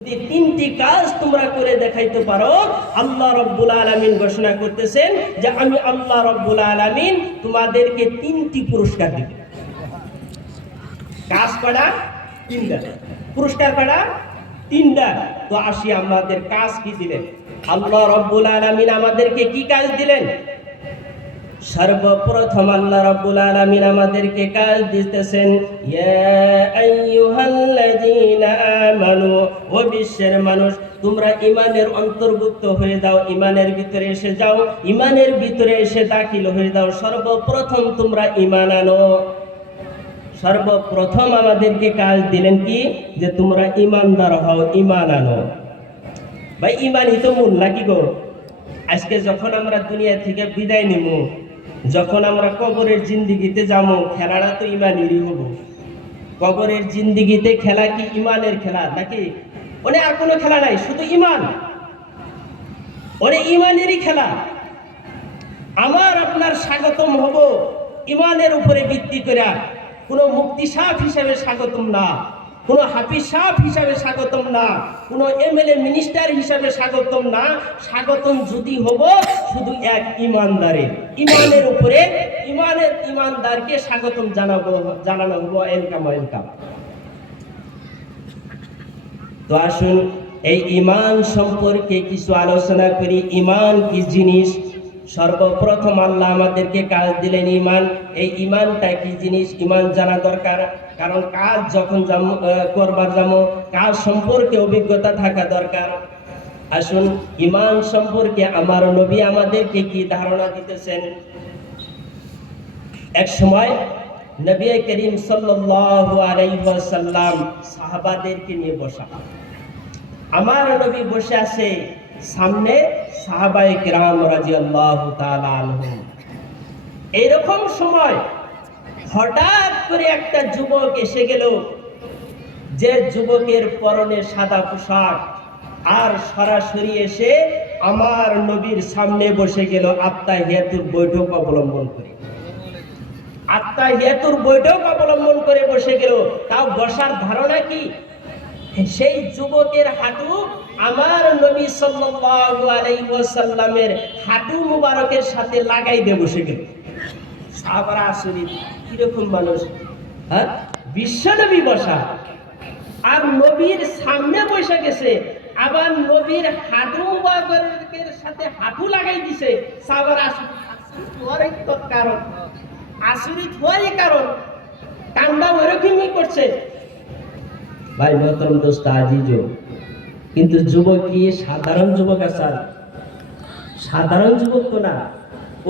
যদি তিনটি কাজ তোমরা করে দেখাইতে পারো, আল্লাহ রাব্বুল আলামিন ঘোষণা করতেছেন যে আমি আল্লাহ রাব্বুল আলামিন তোমাদেরকে তিনটি পুরস্কার দেব। কাজ করা তিনটা, পুরস্কার করা তিনটা। তো আসি আমাদের কাজ কি দিলেন আল্লাহ রাব্বুল আলামিন, আমাদেরকে কি কাজ দিলেন? সর্বপ্রথম আল্লাহ রাব্বুল আলামিন আমাদেরকে কাজ দিতেছেন, ইয়া আইয়ুহাল্লাযীনা আমানু, ও বিশ্বের মানুষ তোমরা ঈমানের অন্তর্ভুক্ত হয়ে যাও, ঈমানের ভিতরে এসে যাও, ঈমানের ভিতরে এসে দাখিল হয়ে যাও। সর্বপ্রথম তোমরা ঈমান আনো। সর্বপ্রথম আমাদেরকে কাজ দিলেন কি, যে তোমরা ঈমানদার হও, ঈমান আনো। ভাই ঈমানই তো মূল নাকি গো? আজকে যখন আমরা দুনিয়া থেকে বিদায় নিব, যখন আমরা কবরের জিন্দিগিতে যাবো, খেলাটা তো ইমানেরই হবো। কবরের জিন্দিগিতে খেলা কি ইমানের খেলা নাকি? ওনে আর কোনো খেলা নাই, শুধু ইমান। ওনে ইমানেরই খেলা। আমার আপনার স্বাগতম হব ইমানের উপরে ভিত্তি করে, কোনো মুফতি সাহেব হিসাবে স্বাগতম না, কোনো হাফিজ সাহেব হিসাবে স্বাগতম না, কোনো এমএলএ মিনিস্টার হিসাবে স্বাগতম না। স্বাগতম যদি হব শুধু এক ইমানদারের, ইমানের উপরে, ইমানের ইমানদারকে স্বাগতম জানানো হবো। ওয়েলকাম। তো আসুন এই ইমান সম্পর্কে কিছু আলোচনা করি। ইমান কি জিনিস? সর্বপ্রথম আল্লাহ আমাদেরকে কাজ দিলেন ইমান। এই ইমানটা কি জিনিস ইমান জানা দরকার, কারণ কাজ যখন করবার যাবো, কাজ সম্পর্কে অভিজ্ঞতা থাকা দরকার। আসুন ইমান সম্পর্কে আমার নবী আমাদেরকে কি ধারণা দিতেছেন। এক সময় নবী করিম সাল্লাল্লাহু আলাইহি ওয়াসাল্লাম সাহাবাদেরকে নিয়ে বসা। আমার নবী বসে আছে, সামনে সাহাবায়ে কিরাম রাদিয়াল্লাহু তাআলা আনহুম। এরকম সময় হঠাৎ করে একটা যুবক এসে গেল, যে যুবকের পরনে সাদা পোশাক, আর সরাসরি এসে আমার নবীর সামনে বসে গেল আত্তাহিয়াতুর বৈঠক অবলম্বন করে। আত্তাহিয়াতুর বৈঠক অবলম্বন করে বসে গেল। তাও বসার ধারণা কি, সেই যুবকের হাঁটু আমার নবী সাল্লাল্লাহু আলাইহি ওয়াসাল্লামের হাঁটু মুবারকের সাথে লাগাই দিয়ে বসে গেল। সাহাবারা আশ্চর্য, কিরকম মানুষ, হ্যাঁ? বিশ্বনবী বসা আর নবীর সামনে বসে গেছে, আবার নবীর হাঁটু মুবারকের সাথে হাঁটু লাগাই দিছে। সাহাবারা আশ্চর্য, কারণ আশ্চর্য হওয়ারই কারণ কান্ডা ওইরকমই করছে। ভাই মোহতরম দোস্ত আজিজও, কিন্তু যুবক কি সাধারণ যুবক আসার? সাধারণ যুবক তো না।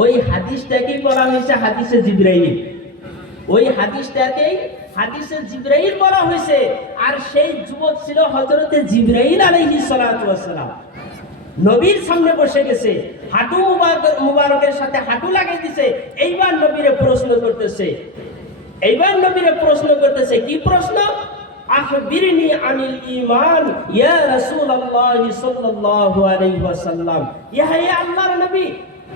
ওই হাদিসটাকেই বলা হয়েছে হাদিসে জিবরাইল। ওই হাদিসটাকেই হাদিসে জিবরাইল বলা হয়েছে। আর সেই যুবক ছিল হযরতে জিবরাইল আলাইহিস সালাতু ওয়াস সালাম। নবীর সামনে বসে গেছে, হাঁটু মুবারকের সাথে হাঁটু লাগাই দিছে। এইবার নবীরে প্রশ্ন করতেছে, কি প্রশ্ন? আখবিরনি আনিল ঈমান ইয়া রাসূলুল্লাহ সাল্লাল্লাহু আলাইহি ওয়াসাল্লাম। ইয়া আল্লাহর নবী,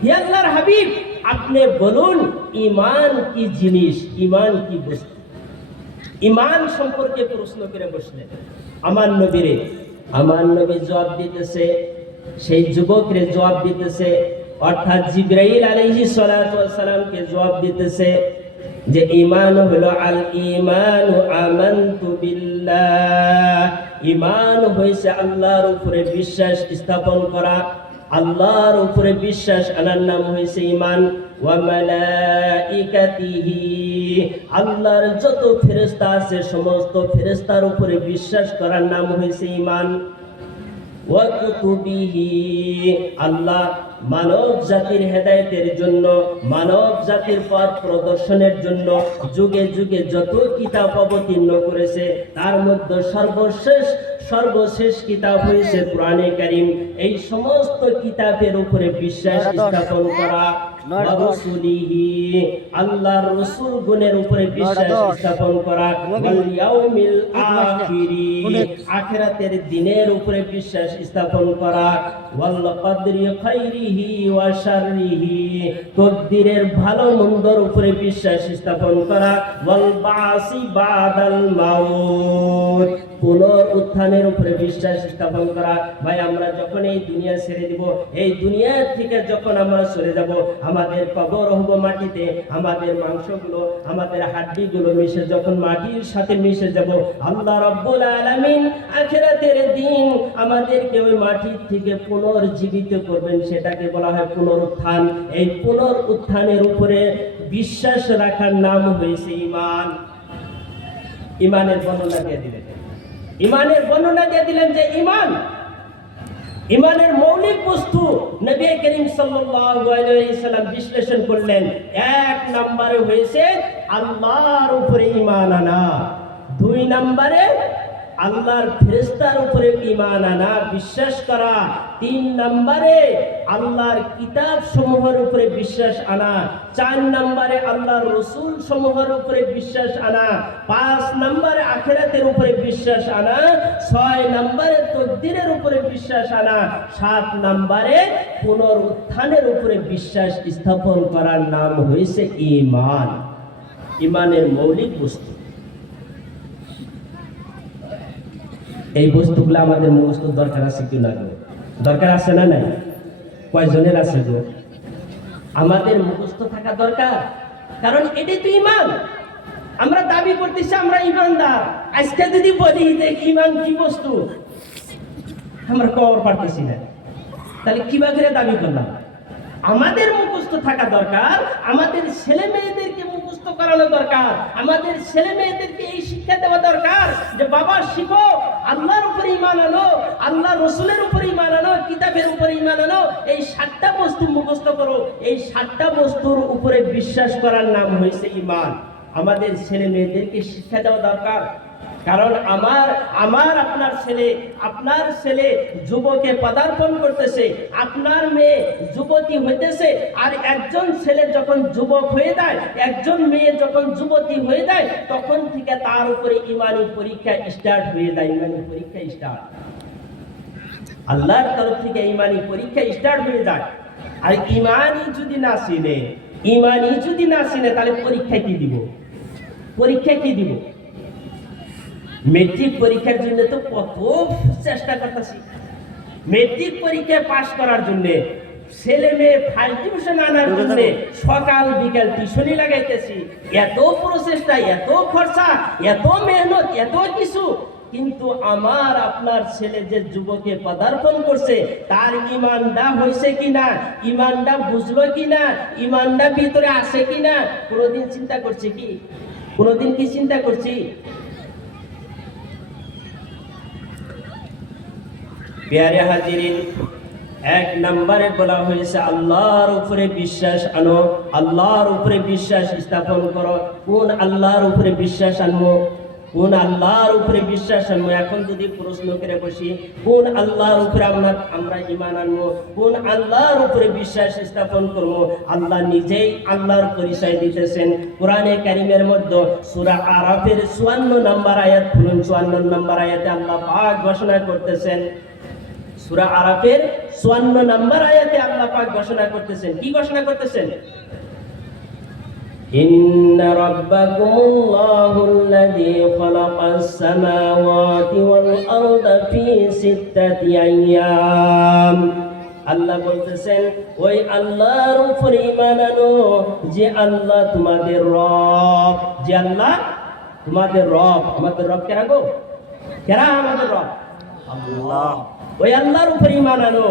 ইয়া আল্লাহর হাবিব, আপনি বলুন ঈমান কি জিনিস, ঈমান কি বস্তু? ঈমান সম্পর্কে প্রশ্ন করে বসলেন আমার নবীরে। আমার নবী জবাব দিতেছে, সেই যুবকরে জবাব দিতেছে, অর্থাৎ জিবরাইল আলাইহিস সালাতু ওয়াস সালামকে জবাব দিতেছে যে ঈমান হলো আল ঈমানু আমানতু বিল্লাহ। ঈমান হইছে আল্লাহর উপরে বিশ্বাস স্থাপন করা। আল্লাহর উপরে বিশ্বাস আনার নাম হইছে ঈমান। ওয়া মালাইকাতিহি, আল্লাহর যত ফেরেশতা আছে সমস্ত ফেরেশতার উপরে বিশ্বাস করার নাম হইছে ঈমান। ওয়া কুতুবিহি, আল্লাহ মানব জাতির হেদায়েতের জন্য, মানব জাতির পথ প্রদর্শনের জন্য যুগে যুগে যত কিতাব অবতীর্ণ করেছে, তার মধ্যে সর্বশেষ কিতাব হয়েছে কোরআনে কারীম। এই সমস্ত কিতাবের উপরে বিশ্বাস স্থাপন করা। রাসূলিহি, আল্লাহর রাসূল গুণের উপরে বিশ্বাস স্থাপন করা। ওয়াল ইয়াউমিল আখিরি, আখিরাতের দিনের উপরে বিশ্বাস স্থাপন করা। ওয়াল কদরি খাইরিহি ওয়া শাররিহি, তকদীরের ভালো মন্দর উপরে বিশ্বাস স্থাপন করা। ওয়াল বাসি বাদাল মাউত, পুনরুত্থানের উপরে বিশ্বাস স্থাপন করা। ভাই আমরা যখন এই দুনিয়া ছেড়ে দিব, এই দুনিয়া থেকে যখন আমরা চলে যাব, আমাদের কবর হবো মাটিতে, আমাদের মাংসগুলো, আমাদের হাড্ডিগুলো মিশে যখন মাটির সাথে মিশে যাব, আল্লাহ রাব্বুল আলামিন আখিরাতের দিন আমাদেরকে ওই মাটির থেকে পুনর্জীবিত করবেন, সেটাকে বলা হয় পুনরুত্থান। এই পুনরুত্থানের উপরে বিশ্বাস রাখার নাম হয়েছে ঈমান। ঈমানের বর্ণনা দিয়ে দিলেন, ঈমানের বর্ণনা দিয়ে দিলেন যে ঈমানের মৌলিক বস্তু নবী করিম সাল্লাল্লাহু আলাইহি সাল্লাম বিশ্লেষণ করলেন। এক নম্বরে হয়েছে আল্লাহর উপরে ঈমান আনা, দুই নম্বরে আল্লাহর ফেরেশতার উপরে ঈমান আনা, বিশ্বাস করা, তিন নম্বরে আল্লাহর কিতাব সমূহের উপরে বিশ্বাস আনা, চার নম্বরে আল্লাহর রাসূল সমূহের উপরে বিশ্বাস আনা, পাঁচ নম্বরে আখিরাতের উপরে বিশ্বাস আনা, ছয় নম্বরে তাকদীরের উপরে বিশ্বাস আনা, সাত নম্বরে পুনরুত্থানের উপরে বিশ্বাস স্থাপন করার নাম হয়েছে ঈমান। ঈমানের মৌলিক বস্তু। এই বস্তুগুলো আমাদের মুখস্থ দরকার আছে কি না? দরকার আছে না নাই? কয়জনের আছে গো? আমাদের মুখস্থ থাকা দরকার, কারণ এটাই তো ঈমান। আমরা দাবি করতেছি আমরা ঈমানদার, আজকে যদি বলি যে ঈমান কি বস্তু, আমরা কবর পারতেছি না, তাহলে কিভাবে দাবি করলাম? আমাদের মুখস্থ থাকা দরকার, আমাদের ছেলে মেয়েদেরকে মুখস্থ করানো দরকার, আমাদের ছেলে মেয়েদেরকে এই শিক্ষা দেওয়া দরকার যে বাবা শিখো, আল্লাহর উপরে ঈমান আনো, আল্লাহ রসুলের উপরে ঈমান আনো, কিতাবের উপরে ঈমান আনো, এই 7টা বস্তু মুখস্থ করো। এই 7টা বস্তুর উপরে বিশ্বাস করার নাম হয়েছে ঈমান। আমাদের ছেলে মেয়েদেরকে শিক্ষা দেওয়া দরকার, কারণ আমার আপনার ছেলে যুবকে পদার্পণ করতেছে, আপনার মেয়ে যুবতী হইতেছে, আর একজন ছেলে যখন যুবক হয়ে যায়, একজন মেয়ে যখন যুবতী হয়ে যায়, তখন থেকে তার উপরে ঈমানি পরীক্ষা স্টার্ট হয়ে যায়। ঈমানি পরীক্ষা স্টার্ট, আল্লাহর তরফ থেকে ঈমানি পরীক্ষা স্টার্ট হয়ে যায়। আর ঈমানই যদি না চিনে তাহলে পরীক্ষা কি দিব? মেট্রিক পরীক্ষার জন্য তো কত চেষ্টা করতেছি, মেট্রিক পরীক্ষায় পাশ করার জন্য ছেলে মেয়ে ফার্স্ট ডিভিশন আনার জন্য সকাল বিকাল টিউশনি লাগাইতেছি, এত প্রচেষ্টা, এত খরচা, এত মেহনত, এত কিছু। কিন্তু আমার আপনার ছেলে যে যুবকে পদার্পণ করছে, তার ঈমানটা হয়েছে কিনা, ঈমানটা বুঝলো কিনা, ঈমানটা ভিতরে আছে কিনা, কোনোদিন চিন্তা করছি কি? কোনোদিন কি চিন্তা করছি? প্যারে হাজিরিন, এক নম্বরে বলা হয়েছে আল্লাহর উপরে বিশ্বাস আনো, আল্লাহর উপরে বিশ্বাস স্থাপন করো। কোন আল্লাহর উপরে বিশ্বাস আনবো? এখন যদি প্রশ্ন করে বসি, কোন আল্লাহর উপরে আমরা ঈমান আনবো, কোন আল্লাহর উপরে বিশ্বাস স্থাপন করবো? আল্লাহ নিজেই আল্লাহর পরিচয় দিতেছেন কোরআনে কারীমের মধ্যে। সূরা আরাফের 54 নম্বর আয়াত খুলুন। 54 নম্বর আয়াতে আল্লাহ পাক ঘোষণা করতেছেন, সূরা আরাফের 54 নম্বর আয়াতে আল্লাহ পাক ঘোষণা করতেছেন, কি ঘোষণা করতেছেন? ইন্না রাব্বাকুমুল্লাহুল্লাযী খালাকাস সামাওয়াতি ওয়াল আরদা ফি সিত্তাতি আইয়াম। আল্লাহ বলতেছেন ওই আল্লাহর উপরে ঈমান আনো যে আল্লাহ তোমাদের রব, যে আল্লাহ তোমাদের রব। আমাদের রব কেরা গো? কেরা আমাদের রব? আল্লাহ। ওই আল্লাহর উপরে ঈমান আনো।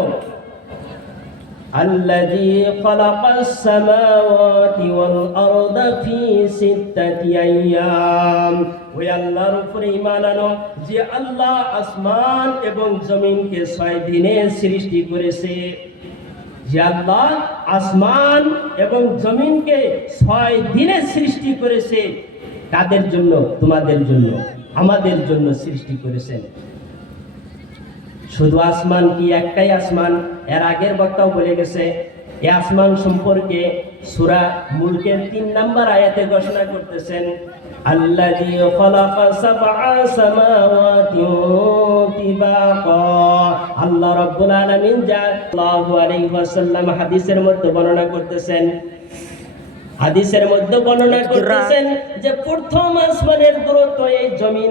আল্লাযী খালাকাস সামাওয়াতি ওয়াল আরদা ফি সিত্তাতি আইয়াম। ওই আল্লাহর উপরে ঈমান আনো যে আল্লাহ আসমান এবং জমিনকে 6 দিনে সৃষ্টি করেছে। যে আল্লাহ আসমান এবং জমিনকে 6 দিনে সৃষ্টি করেছে। কাদের জন্য? তোমাদের জন্য, আমাদের জন্য সৃষ্টি করেছেন। শুধু আসমান কি? একটাই আসমান। এর আগের বক্তাও বলে গেছে এই আসমান সম্পর্কে সূরা মুলকের 3 নম্বর আয়াতে ঘোষণা করতেছেন, আল্লাযী খালাকা সাবআ সামাওয়াতি তিবাকা। আল্লাহ রাব্বুল আলামিন সাল্লাল্লাহু আলাইহি ওয়াসাল্লাম হাদিসের মধ্যে বর্ণনা করতেছেন, 7 আসমান, 7 আসমানের উপরে 7 টা আসমান, 7 টা আসমানের উপরে 7 টা আসমান। আল্লাহ রাব্বুল আলামিন যা সাল্লাল্লাহু আলাইহি ওয়াসাল্লাম হাদিসের মধ্যে বর্ণনা করতেছেন, হাদিসের মধ্যে বর্ণনা করতেছেন যে প্রথম আসমানের দূরত্ব এই জমিন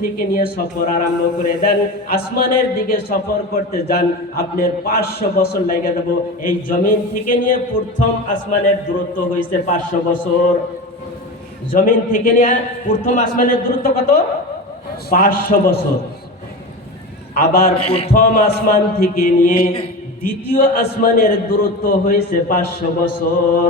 থেকে নিয়ে সফর আরম্ভ করে দেন, আসমানের দিকে সফর করতে যান, আপনার 500 বছর লেগে যাব। এই জমিন থেকে নিয়ে প্রথম আসমানের দূরত্ব হয়েছে 500 বছর। জমিন থেকে নিয়ে প্রথম আসমানের দূরত্ব কত? 500 বছর। আবার প্রথম আসমান থেকে নিয়ে দ্বিতীয় আসমানের দূরত্ব হয়েছে 500 বছর।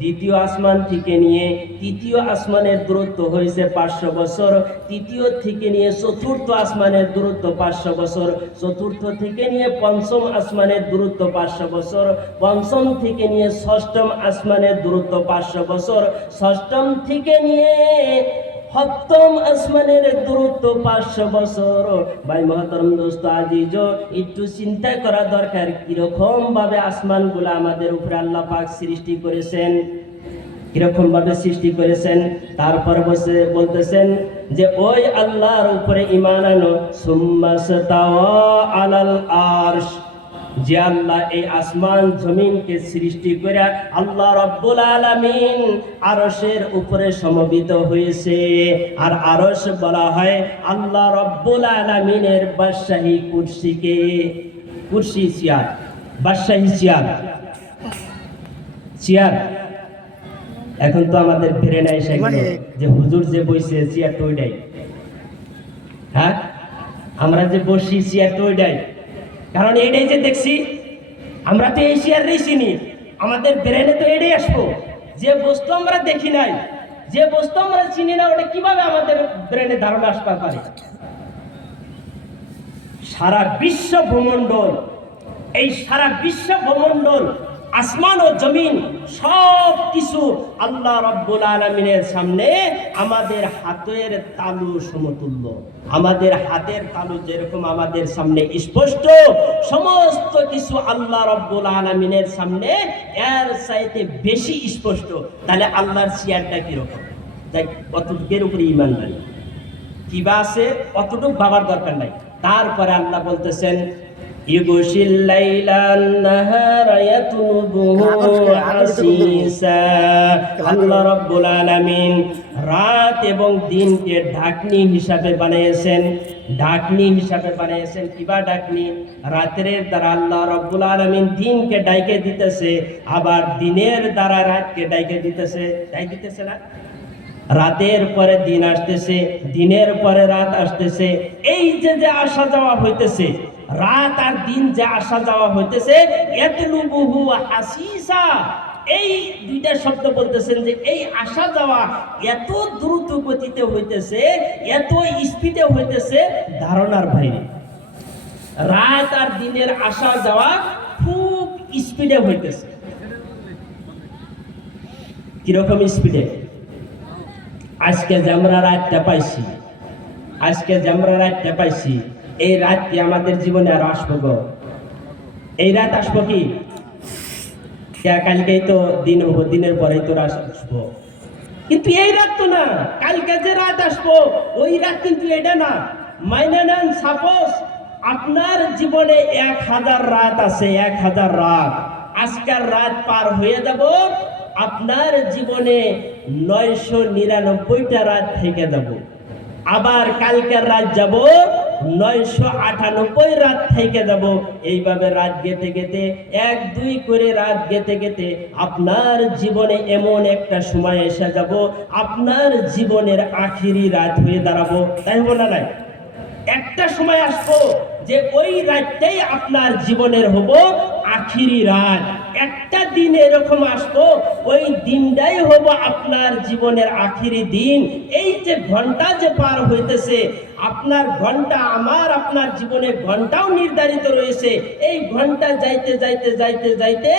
দ্বিতীয় আসমান থেকে নিয়ে তৃতীয় আসমানের দূরত্ব হয়েছে 500 বছর। তৃতীয় থেকে নিয়ে চতুর্থ আসমানের দূরত্ব 500 বছর। চতুর্থ থেকে নিয়ে পঞ্চম আসমানের দূরত্ব 500 বছর। পঞ্চম থেকে নিয়ে ষষ্ঠম আসমানের দূরত্ব 500 বছর। ষষ্ঠম থেকে নিয়ে সপ্তম আসমানের দূরত্ব 500 বছর। ভাই মহতরম দোস্ত আজিজ, একটু চিন্তা করা দরকার কিরকম ভাবে আসমানগুলো আমাদের উপরে আল্লাহ পাক সৃষ্টি করেছেন, কিরকম ভাবে সৃষ্টি করেছেন। তারপর বলতেছেন যে ওই আল্লাহর উপরে ঈমান আনো, সুম্মা স্তাওয়া আলাল আরশ, যে আল্লাহ এই আসমান জমিনকে সৃষ্টি করে আল্লাহ রাব্বুল আলামিন আরশের উপরে সমবেত হয়েছে। আর আরশ বলা হয় আল্লাহ রাব্বুল আলামিনের বাদশাহী কুরসিকে। কুরসি চেয়ার, বাদশাহী চেয়ার। এখন তো আমাদের ব্রেনে এসে গেল যে হুজুর যে বসে চেয়ার তো ওইটাই, হ্যাঁ আমরা যে বসি চেয়ার তো ওইটাই। কারণ এটাই যে দেখছি, আমরা তো এই চেয়ারটাই চিনি, আমাদের ব্রেনে তো এটাই আসবো। যে বস্তু আমরা দেখি নাই, যে বস্তু আমরা চিনি না, ওটা কিভাবে আমাদের ব্রেনে ধারণা আসতে পারে? সারা বিশ্ব ভূমণ্ডল, এই সারা বিশ্ব ভূমণ্ডল, আসমান ও জমিন সব কিছু আল্লাহ রাব্বুল আলামিনের সামনে আমাদের হাতের তালু সমতুল্য। আমাদের হাতের তালু যেরকম আমাদের সামনে স্পষ্ট, সমস্ত কিছু আল্লাহ রাব্বুল আলামিনের সামনে এর চাইতে বেশি স্পষ্ট। তাহলে আল্লাহর চেয়ারটা কিরকম? তাই অতটুকের উপরে ঈমান নাই, কিবা আছে অতটুক ভাবার দরকার নাই। তারপরে আল্লাহ বলতেছেন ইউগশিল লাইলান নাহারা ইয়াতুলুবুহু আসিসা। আল্লাহ রাব্বুল আলামিন রাত এবং দিনকে ঢাকনি হিসাবে বানিয়েছেন। ঢাকনি হিসাবে বানিয়েছেন। কিবা ঢাকনি? রাতের দ্বারা আল্লাহ রাব্বুল আলামিন দিনকে ডাইকে দিতেছে, আবার দিনের দ্বারা রাতকে ডাইকে দিতেছে। ডাইকে দিতেছে না? রাতের পরে দিন আসতেছে, দিনের পরে রাত আসতেছে। এই যে আসা যাওয়া হইতেছে, রাত আর দিন যে আসা যাওয়া হইতেছে, ইয়াতলুবুহু হাসিসা, এই দুইটা শব্দ বলতেছেন যে এই আসা যাওয়া এত দ্রুত গতিতে হইতেছে, এত স্পিডে হইতেছে, ধারণার বাইরে। রাত আর দিনের আসা যাওয়া খুব স্পিডে হইতেছে। কিরকম স্পিডে? আজকে যে আমরা রাতটা পাইছি, এই রাত কি আমাদের জীবনে আর আসবো গো? এই রাত আসবো কি? কালকেই তো দিন হবো, দিনের পরেই তো রাত আসবো। কিন্তু এই রাত তো না, কালকে যে রাত আসবো ওই রাত কিন্তু এটা না। মাইনে নেন, সাপোজ আপনার জীবনে 1000 রাত আছে, 1000 রাত। আজকের রাত পার হয়ে যাব, আপনার জীবনে 999টা রাত থেকে যাব। আবার কালকের রাত যাব 998 রাত থেকে যাব। এইভাবে রাত গেতে গেতে 1-2 করে রাত গেতে গেতে আপনার জীবনে এমন একটা সময় এসে যাব, আপনার জীবনের আখিরি রাত হয়ে দাঁড়াবো। তাই হবো না? নাই একটা সময় আসবো যে ওই রাতটাই আপনার জীবনের হবো আখিরি রাত। একটা দিন এরকম আসবো, ওই দিনটাই হবো আপনার জীবনের আখিরি দিন। এই যে ঘন্টা যে পার হইতেছে, আপনার ঘন্টা, আমার আপনার জীবনে ঘন্টাও নির্ধারিত রয়েছে। এই ঘন্টা যাইতে যাইতে যাইতে যাইতে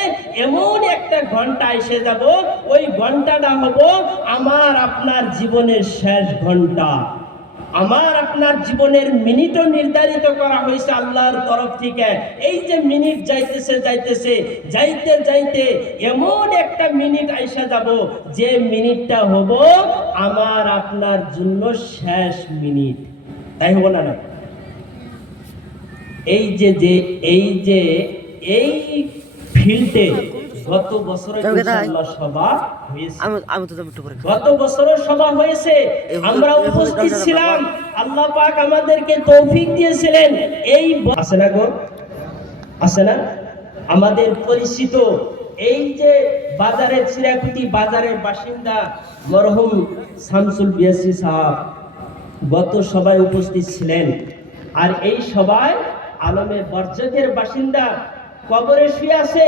এমন একটা ঘন্টা এসে যাব, ওই ঘন্টাটা হবো আমার আপনার জীবনের শেষ ঘন্টা। আমার আপনার জীবনের মিনিটও নির্ধারিত করা হয়েছে আল্লাহর তরফ থেকে। এই যে মিনিট যাইতেছে যাইতেছে যাইতে যাইতে এমন একটা মিনিট আইসা যাব, যে মিনিটটা হবো আমার আপনার জন্য শেষ মিনিট। তাই হবো না? এই ফিল্ডে গত বছরে ইনশাআল্লাহ সভা হয়েছে, আমি তো একটু পরে গত বছরও সভা হয়েছে, আমরা উপস্থিত ছিলাম। আল্লাহ পাক আমাদেরকে তৌফিক দিয়েছিলেন। এই আছে না গো, আছে না আমাদের পরিচিত এই যে বাজারের চিরাকুটি বাজারের বাসিন্দা মরহুম শামসুল বিয়াসি সাহেব গত সভায় উপস্থিত ছিলেন। আর এই সভায় আলমে বরজকের বাসিন্দা কবরে শুয়ে আছে,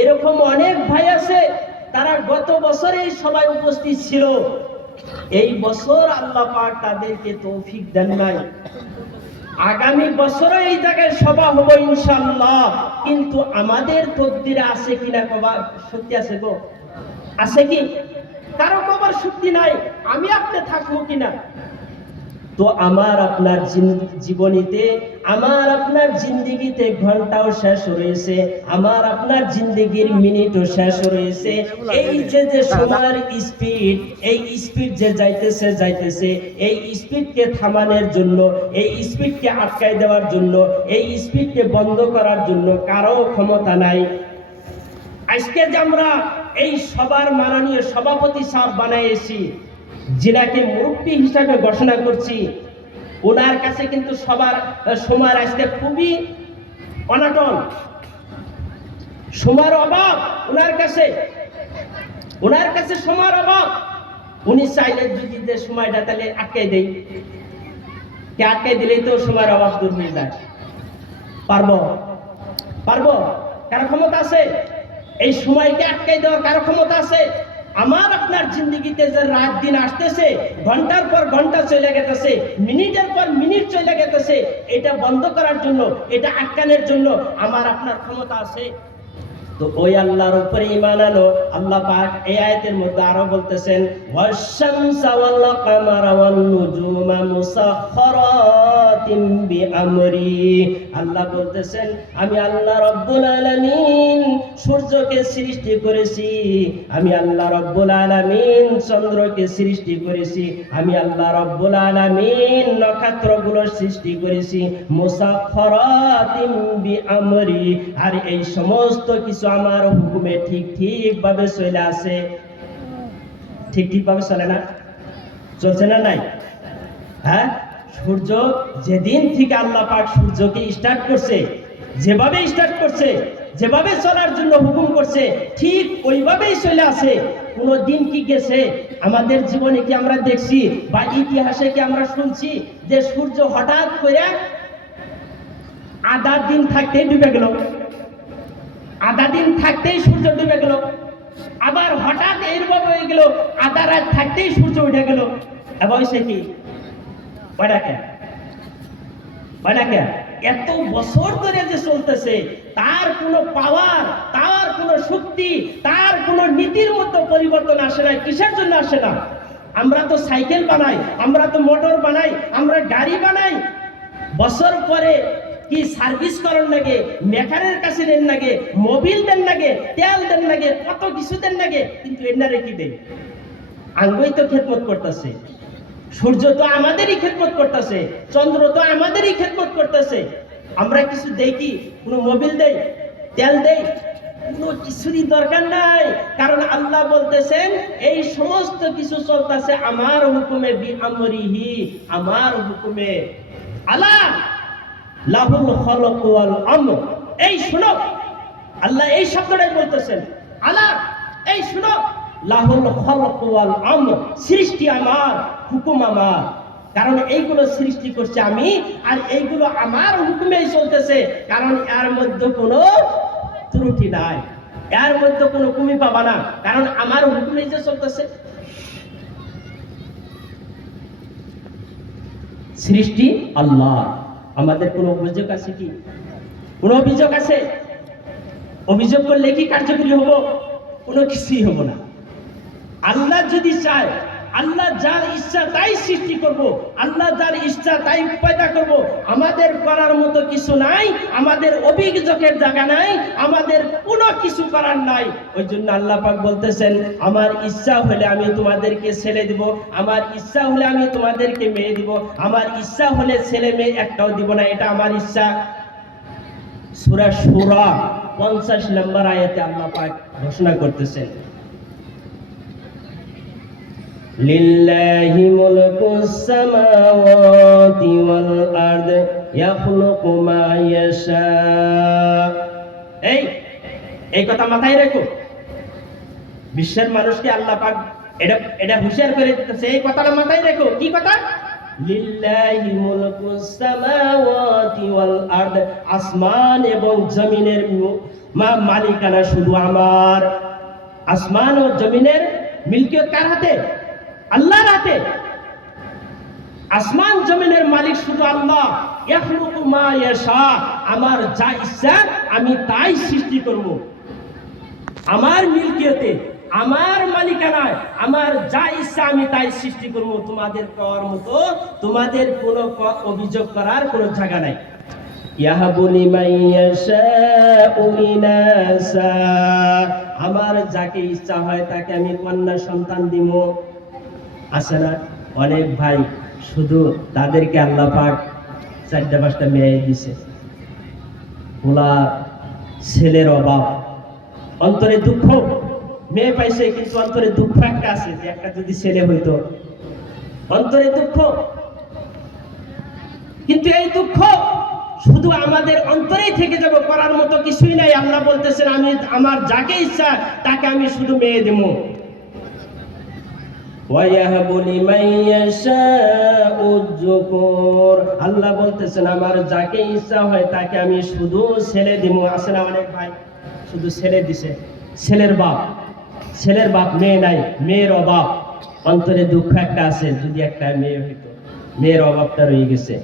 এরকম অনেক ভাই আছে, তারা গত বছরে এই সভায় উপস্থিত ছিল। এই বছর আল্লাহ পাক তাদেরকে তৌফিক দেন নাই। আগামী বছরও এই জায়গায় সভা হবে ইনশাআল্লাহ। কিন্তু আমাদের তকদিরে আছে কিনা কবার শক্তি আছে গো? আছে কি? কারো কবার শক্তি নাই আমি আপনি থাকবো কিনা? তো আমার আপনার জীবনীতে, আমার আপনার জিন্দিগিতে ঘন্টাও শেষ হয়েছে, আমার আপনার জিন্দিগির মিনিটও শেষ হয়েছে। এই যে সময়ের স্পিড, এই স্পিড যে যাইতেছে, এই স্পিডকে থামানোর জন্য, এই স্পিডকে আটকাই দেওয়ার জন্য, এই স্পিডকে বন্ধ করার জন্য কারো ক্ষমতা নাই। আজকে যে আমরা এই সবার মাননীয় সভাপতি সাহেব বানাইছি, যিনাকে মুরব্বী হিসাবে ঘোষণা করছি, ওনার কাছে কিন্তু সবার সময়ের আজকে খুবই অনাটন, সময়ের অভাব ওনার কাছে সময়ের অভাব। উনি চাইলে যদি যে সময়টা তাহলে আটকাই দেই, কে আটকাই দিলেই তো সময়ের অভাব দূর হয়ে যায়। পারবো? কারো ক্ষমতা আছে? এই সময়কে আটকাই দেওয়ার কারো ক্ষমতা আছে? আমার আপনার জিন্দিগিতে যে রাত দিন আসতেছে, ঘন্টার পর ঘন্টা চলে গেতেছে, মিনিটের পর মিনিট চলে গেতেছে, এটা বন্ধ করার জন্য, এটা আটকানোর জন্য আমার আপনার ক্ষমতা আছে? তো ওই আল্লাহর উপরে ঈমান আনো। আল্লাহ পাক এই আয়াতের মধ্যে আরো বলতেছেন, ওয়াশ-শামসা ওয়াল কামারা ওয়ান নুজুমা মুসাখখারাতিন বিআমরি। আল্লাহ বলতেছেন, আমি আল্লাহ রাব্বুল আলামিন সূর্যকে সৃষ্টি করেছি, আমি আল্লাহ রাব্বুল আলামিন চন্দ্রকে সৃষ্টি করেছি, আমি আল্লাহ রাব্বুল আলামিন নক্ষত্রগুলো সৃষ্টি করেছি, মুসাখখারাতিন বিআমরি। আর এই সমস্ত কিছু আমার হুকুমে ঠিক ভাবে চলে আছে। ঠিক ভাবে চলে না? চলছে না? নাই? হ্যাঁ, সূর্য যেদিন থেকে আল্লাহ পাক সূর্যকে স্টার্ট করছে, যেভাবে চলার জন্য হুকুম করছে, ঠিক ওইভাবেই চলে আছে। কোনো দিন কি গেছে আমাদের জীবনে কি আমরা দেখছি বা ইতিহাসে কি আমরা শুনছি যে সূর্য হঠাৎ করে আধা দিন থাকতেই ডুবে গেল, আধা দিন থাকতেই সূর্য ডুবে গেল, আবার হঠাৎ এইভাবে হয়ে গেল আধা রাত থাকতেই সূর্য উঠে গেল? এবং সে কি এত বছর ধরে যে চলতেছে, তার কোনো পাওয়ার, তার কোনো শক্তি, তার কোনো নীতির মধ্যে পরিবর্তন আসে না। কিসের জন্য আসে না? আমরা তো সাইকেল বানাই, আমরা তো মোটর বানাই, আমরা গাড়ি বানাই, বছর পরে কি সার্ভিস করার লাগে, মেকারের কাছে দেন লাগে, মোবিল দেন লাগে, তেল দেন লাগে, কত কিছু দেন লাগে, কিন্তু এনারে কি দেন? আঙ্গুই তো খেদমত করতেছে, সূর্য তো আমাদেরই খেদমত করতেছে, চন্দ্র তো আমাদেরই খেদমত করতেছে। আমরা কিছু দেই কি? কোনো মোবিল দেই, তেল দেই? কোনো কিছুরই দরকার নাই। কারণ আল্লাহ বলতেছেন এই সমস্ত কিছু চলতেছে আমার হুকুমে, বিআমরিহি, আমার হুকুমে। আলা লাহুল খালাকু ওয়াল আমর। এই শুনো, আল্লাহ এই শব্দটাই বলতেছেন, আলা এই শুনো, লাহুল খালাকু ওয়াল আমর, সৃষ্টি আমার, হুকুম আমার। কারণ এইগুলো সৃষ্টি করছে আমি, আর এইগুলো আমার হুকুমেই চলতেছে। কারণ এর মধ্যে কোনো ত্রুটি নাই, এর মধ্যে কোনো কমি পাবা না, কারণ আমার হুকুমেই যে চলতেছে। সৃষ্টি আল্লাহ। আমাদের কোনো অভিযোগ আছে কি? কোনো অভিযোগ আছে? অভিযোগ করলে কি কার্যকরী হব? কোনো কিছুই হব না। আল্লাহ যদি চায়, আল্লাহ যার ইচ্ছা তাই সৃষ্টি করব, আল্লাহ যার ইচ্ছা তাই পয়দা করব। আমাদের করার মতো কিছু নাই, আমাদের অভিযোগের জায়গা নাই, আমাদের কোনো কিছু করার নাই। ওই জন্য আল্লাহ পাক বলতেছেন, আমার ইচ্ছা হলে আমি তোমাদেরকে ছেলে দিব, আমার ইচ্ছা হলে আমি তোমাদেরকে মেয়ে দিব, আমার ইচ্ছা হলে ছেলে মেয়ে একটাও দিব না, এটা আমার ইচ্ছা। সূরা শূরা 50 নম্বর আয়াতে আল্লাহ পাক ঘোষণা করতেছেন, লিল্লাহি মুলকুস সামাওয়াতি ওয়াল আরদ ইয়াখলুকু মা ইয়াশা। এই কথা মাথায় রেখো। বিশ্বের মানুষকে আল্লাহ পাক এটা হুঁশিয়ার করে দিতেছে, এই কথাটা মাথায় রেখো। কি কথা? লিল্লাহি মুলকুস সামাওয়াতি ওয়াল আরদ, আসমান এবং জমিনের মালিকানা শুধু আমার। আসমান ও জমিনের মিলকিয়ত কার হাতে? আল্লাহর হাতে। আসমান জমিনের মালিক শুধু আল্লাহ। ইয়াখলুকু মা ইয়াশা, আমার যা ইচ্ছা আমি তাই সৃষ্টি করব। আমার মিলকিয়তে, আমার মালিকানায় আমার যা ইচ্ছা আমি তাই সৃষ্টি করব। তোমাদের করার মতো, তোমাদের কোনো অভিযোগ করার কোনো জায়গা নাই। ইয়াহাবু লিমান ইয়াশাউ ইনাসা, আমার যাকে ইচ্ছা হয় তাকে আমি কন্যা সন্তান দিব। আছে না অনেক ভাই, শুধু তাদেরকে আল্লাহ পাক 4-5টা মেয়ে দিছে। ওলা ছেলের অভাব, অন্তরে দুঃখ। মেয়ে পাইছে কিন্তু অন্তরে দুঃখ একটা আছে, যে একটা যদি ছেলে হইতো। অন্তরে দুঃখ, কিন্তু এই দুঃখ শুধু আমাদের অন্তরেই থেকে যাব, করার মতো কিছুই নাই। আল্লাহ বলতেছেন, আমি আমার যাকে ইচ্ছা তাকে আমি শুধু মেয়ে দেব। আল্লাহ বলতেছেন, আমার যাকে ইচ্ছা হয় তাকে আমি শুধু ছেলে দিব। আছে না অনেক ভাই, শুধু ছেলে দিছে। ছেলের বাপ মেয়ে নাই, মেয়ের অভাব, অন্তরে দুঃখ একটা আছে। যদি একটা মেয়ে হইতো, মেয়ের অভাবটা রয়ে গেছে।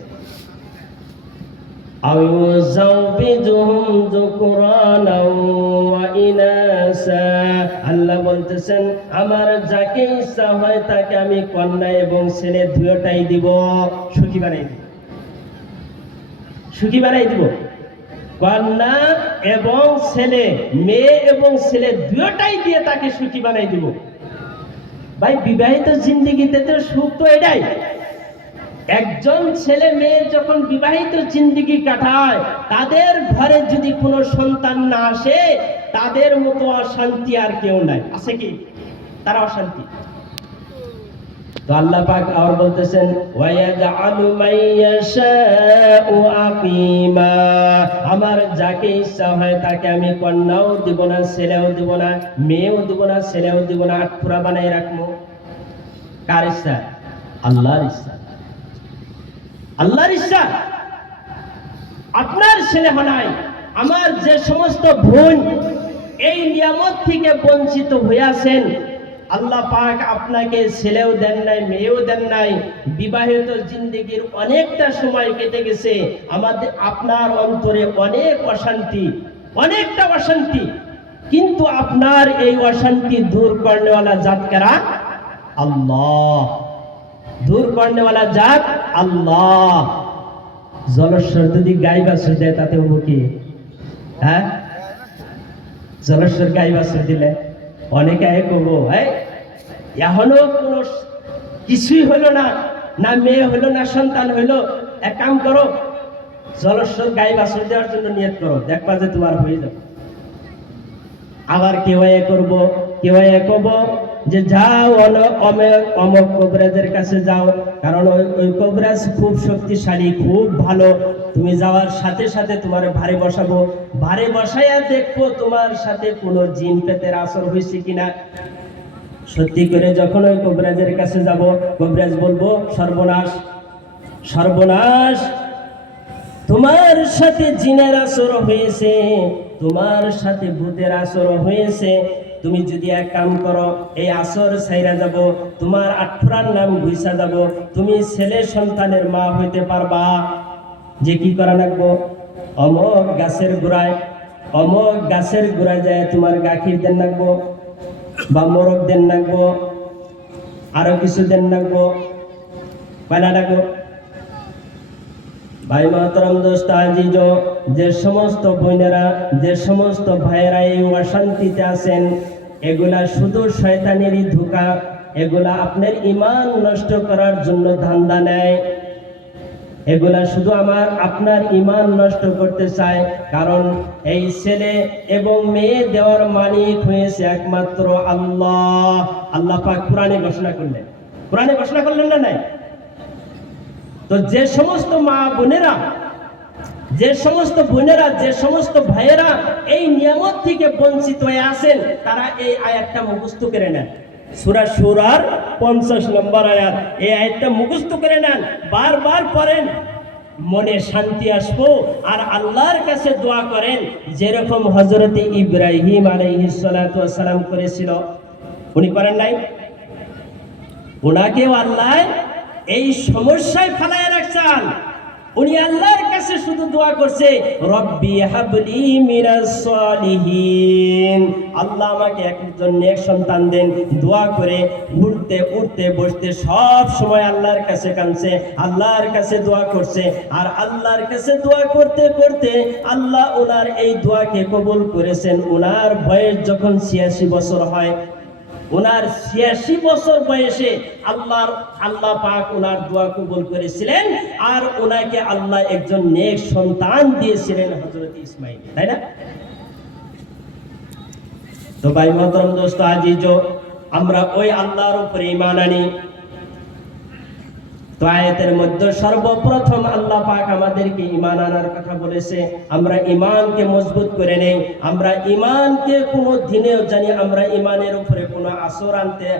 আল্লাহ বলতেছেন, আমার যাকে ইচ্ছা হয় তাকে আমি কন্যা এবং ছেলে দুইটাই দিব, সুখী বানাই দিব। সুখী বানাই দিব। কন্যা এবং ছেলে, মেয়ে এবং ছেলে দুইটাই দিয়ে তাকে সুখী বানাই দিব। ভাই, বিবাহিত জিন্দেগিতে তো সুখ তো এটাই। একজন ছেলে মেয়ে যখন বিবাহিত জিন্দেগি কাটায়, তাদের ঘরে যদি কোনো সন্তান না আসে, তাদের মতো অশান্তি আর কেউ নাই। আছে কি? তারা অশান্তি। তো আল্লাহ পাক আর বলতেছেন, ওয়ায়াজআলু মাইয়াশাউ আকিমা, আমার যাকে ইচ্ছা হয় তাকে আমি কন্যাও দিব না, ছেলেও দিব না, মেয়েও দিব না, ছেলেও দিব না, আটপুরা বানাই রাখবো। কার ইচ্ছা? আল্লাহর ইচ্ছা। আল্লাহর ইচ্ছা। আপনার ছেলে হয়, আমার যে সমস্ত বোন এই নিয়ামত থেকে বঞ্চিত হয়ে আছেন, আল্লাহ পাক আপনাকে ছেলেও দেন নাই, মেয়েও দেন নাই, বিবাহিত জিন্দেগির অনেকটা সময় কেটে গেছে, আমাদের আপনার অন্তরে অনেক অশান্তি, অনেকটা অশান্তি। কিন্তু আপনার এই অশান্তি দূর করনেওয়ালা জাত কারা? আল্লাহ। দূর করনেওয়ালা জাত আল্লাহ। জলস্বর যদি গাই বাছুর দেয় তাতে হবো কি? হ্যাঁ, জলস্বর গাই বাছুর দিলে অনেকে কবো, এখনো কোনো কিছুই হলো না, না মেয়ে হলো না সন্তান হইলো, এক কাম করো, জলস্বর গাই বাছুর দেওয়ার জন্য নিয়ত করো, দেখবা যে তোমার হয়ে যাবে। আবার কেউ করবো, কেউ করবো যে যাও অমক কবিরাজের কাছে যাও, কারণ ওই কবিরাজ খুব শক্তিশালী, খুব ভালো। তুমি যাওয়ার সাথে সাথে তোমার ভারে বসাবো, ভারে বসাইয়া দেখবো তোমার সাথে কোনো জিন পেতের আসর হয়েছে কিনা। সত্যি করে যখন ওই কবিরাজের কাছে যাব, কবিরাজ বলবো, সর্বনাশ, সর্বনাশ, তোমার সাথে জিনের আসর হয়েছে, তোমার সাথে ভূতের আসর হয়েছে। তুমি যদি এক কাম করো, এই আসর ছাইরা যাব, তোমার আটফুরার নাম ঘুইসা যাব, তুমি ছেলে সন্তানের মা হইতে পারবা। যে কি করা লাগবো? অমক গাছের গোড়ায় যায় তোমার গাখির দেন লাগবো, বা মোরগ দেন লাগবো, আরো কিছু দেন লাগবো, পায়না লাগবো। ভাই মাতরম দোস্ত আজিজ, যে সমস্ত বোনেরা, যে সমস্ত ভাইয়েরা এই অশান্তিতে আছেন, এগুলা শুধু শয়তানেরই ধোঁকা। এগুলা আপনার ঈমান নষ্ট করার জন্য ধান্দা নেয়। এগুলা শুধু আপনার ঈমান নষ্ট করতে চায়। কারণ এই ছেলে এবং মেয়ে দেওয়ার মালিক হয়েছে একমাত্র আল্লাহ। আল্লাহ পাক কোরআনে ঘোষণা করলেন, কোরআনে ঘোষণা করলেন না নাই? তো যে সমস্ত মা বোনেরা, যে সমস্ত বোনেরা, যে সমস্ত ভাইয়েরা এই নিয়ামত থেকে বঞ্চিত হয়ে আছেন, তারা এই আয়াতটা মুখস্থ করে নেন। সূরা শুরার 50 নম্বর আয়াত, এই আয়াতটা মুখস্থ করে নেন, বারবার পড়েন, মনে শান্তি আসবো। আর আল্লাহর কাছে দোয়া করেন, যেরকম হযরত ইব্রাহিম আলাইহিস সালাতু ওয়াস সালাম করেছিল। উনি করেন নাই? ওনাকেও আল্লাহ এই সমস্যায় ফেলায় রাখছেন। উনি আল্লাহর কাছে শুধু দোয়া করছে, রব্বি হাবলি মিনাস সালিহিন, আল্লাহ আমাকে একজন নেক সন্তান দেন। দোয়া করে উঠতে উঠতে বসতে সব সময় আল্লাহর কাছে কাঁদছে, আল্লাহর কাছে দোয়া করছে। আর আল্লাহর কাছে দোয়া করতে করতে আল্লাহ ওনার এই দোয়াকে কবুল করেছেন। ওনার বয়স যখন 86 বছর হয়, ওনার 86 বছর বয়সে আল্লাহ পাক ওনার দোয়া কবুল করেছিলেন। আর ওনাকে আল্লাহ একজন নেক সন্তান দিয়েছিলেন, হযরত ইসমাঈল, তাই না? তো ভাই মোহতরম দোস্ত আজিজ, আমরা ওই আল্লাহর উপরে ঈমান আনি। তো আয়াতের মধ্যে সর্বপ্রথম আল্লাহ পাক আমাদেরকে ঈমান আনার কথা বলেছে। আমরা ঈমানকে মজবুত করে নেই। আমরা ঈমানকে কোনো দিনেও জানি আমরা ঈমানের উপরে কোনো আসর আনতে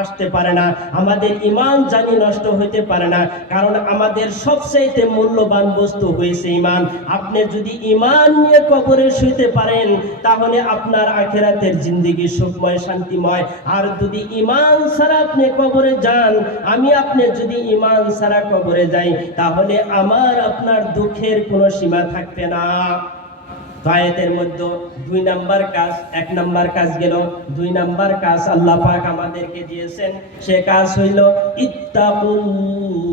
আসতে পারে না। আমাদের ঈমান জানি নষ্ট হইতে পারে না, কারণ আমাদের সবচেয়ে মূল্যবান বস্তু হয়েছে ঈমান। আপনি যদি ঈমান নিয়ে কবরে শুইতে পারেন, তাহলে আপনার আখিরাতের জিন্দেগি সুখময় শান্তিময়। আর যদি ঈমান ছাড়া আপনি কবরে যান, আপনি যদি ঈমান ছাড়া কবরে যাই, তাহলে আমার আপনার দুঃখের কোনো সীমা থাকবে না। আয়াতের মধ্যে 2 নাম্বার কাজ, 1 নাম্বার কাজ গেল, 2 নাম্বার কাজ আল্লাহ পাক আমাদেরকে দিয়েছেন। সে কাজ হইল ইত্তাকুল্লাহ।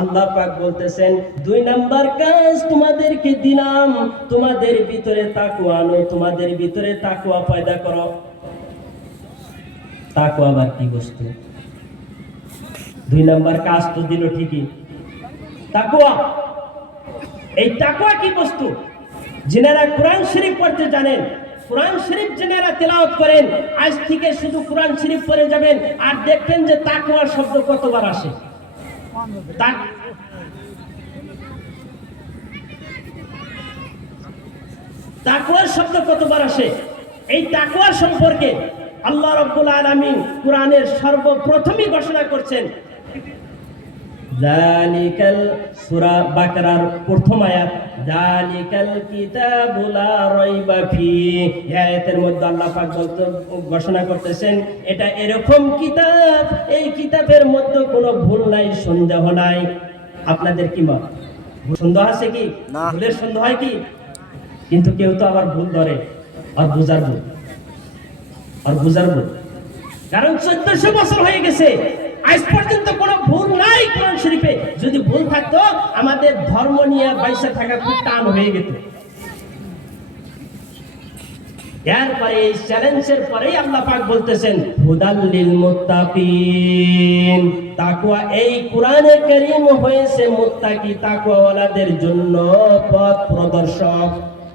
আল্লাহ পাক বলতেছেন, 2 নাম্বার কাজ তোমাদেরকে দিলাম, তোমাদের ভিতরে তাকওয়া আনো, তোমাদের ভিতরে তাকওয়া পয়দা করো। তাকওয়া আবার কি বস্তু? 2 নাম্বার কাজ তো দিল ঠিকই, তাকওয়া। এই তাকওয়া কি বস্তু? যিনারা কোরআন শরীফ পড়তে জানেন, কোরআন শরীফ যিনারা তেলাওয়াত করেন, আজ থেকে শুধু কোরআন শরীফ পড়ে যাবেন আর দেখবেন যে তাকওয়া শব্দ কতবার আসে। তাকওয়া শব্দ কতবার আসে? এই তাকওয়া সম্পর্কে আল্লাহ রাব্বুল আলামিন কোরআনের সর্বপ্রথমই ঘোষণা করছেন। যালিকাল, সূরা বাকারার প্রথম আয়াত, যালিকাল কিতাবু লা রাইবা ফিহি। এই আয়াতের মধ্যে আল্লাহ পাক ঘোষণা করতেছেন, এটা এরকম কিতাব, এই কিতাবের মধ্যে কোনো ভুল নাই, সন্দেহ নাই। আপনাদের কি মত? সন্দেহ আছে কি? ভুলের সন্দেহ হয় কি? কিন্তু কেউ তো আবার ভুল ধরে, আর বুঝার ভুল, আর বুঝার ভুল। কারণ 1400 বছর হয়ে গেছে, আজ পর্যন্ত কোনো ভুল নাই কোরআন শরীফে। যদি ভুল থাকতো, আমাদের ধর্ম নিয়ে বাইসা থাকা খুব টান হয়ে যেত। এরপরে এই চ্যালেঞ্জের পরেই আল্লাহ পাক বলতেছেন, হুদাল লিল মুত্তাকিন। তাকওয়া, এই কোরআনে কারীম হয়েছে মুত্তাকি, তাকওয়াওয়ালাদের জন্য পথ প্রদর্শক।